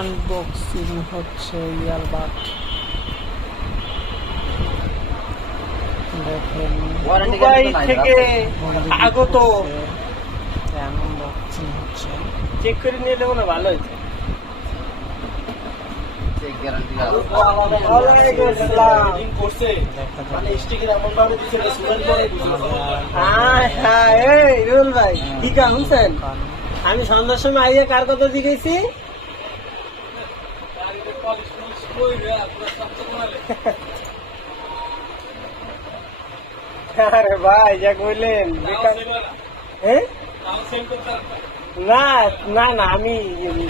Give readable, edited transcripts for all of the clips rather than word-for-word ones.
Unboxing হচ্ছে earbud. দেখেন Dubai থেকে আগত আনবক্সিং হচ্ছে। চেক করে নিলে মনে ভালো হয়েছে। আমি সন্ধ্যার সময় আইয়া কার কথা জিজ্ঞেছি, আরে ভাই যা কইলেন হ্যাঁ না না না আমি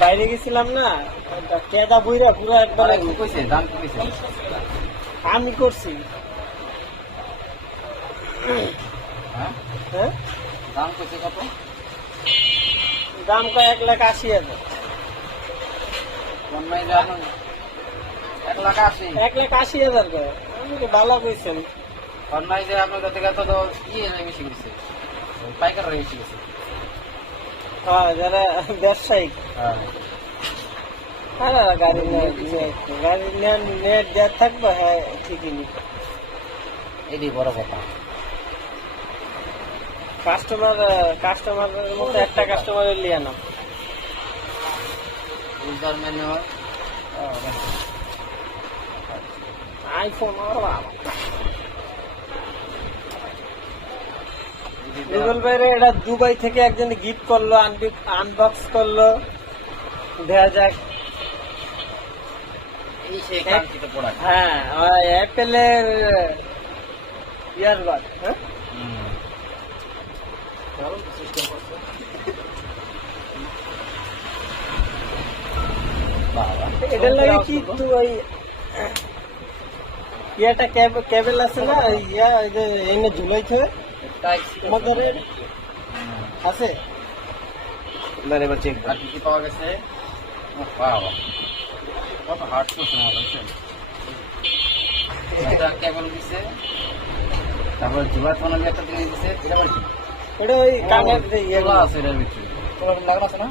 বাইরে গেছিলাম না, কেদা বইরা পুরো একবারে আমি করছি। হ্যাঁ দাম কয় 1,80,000। 1,80,000 কয়, আমি তো ভালো কইছেন। হ্যাঁ যারা ব্যবসায়িক গাড়ি নেট দেওয়ার থাকবে, হ্যাঁ ঠিকই নি। এটাই বড় কথা। কাস্টমারের মতো একটা কাস্টমারের লিয়া না। আইফোন রিজল ভাইরে এটা দুবাই থেকে একজন গিফট করলো, আনবক্স করলো, দেখা যাক। হ্যাঁ অ্যাপেলের ইয়ারবাড। হ্যাঁ এটার লাগে কি ওই ইয়াটা কেবল আছে না, ইয়া এনে ঝুলাইতে মদরের আছে। এবার চেক আর কি পাওয়া গেছে। কত হার্ড করছে না বুঝছেন, এটা কেবল দিছে, তারপর জুবাত বানালে একটা জিনিস দিছে। এটা আবার কি? এটা ওই কানের যে ইয়েগুলো আছে এটার ভিতরে, তোমার লাগানো আছে না?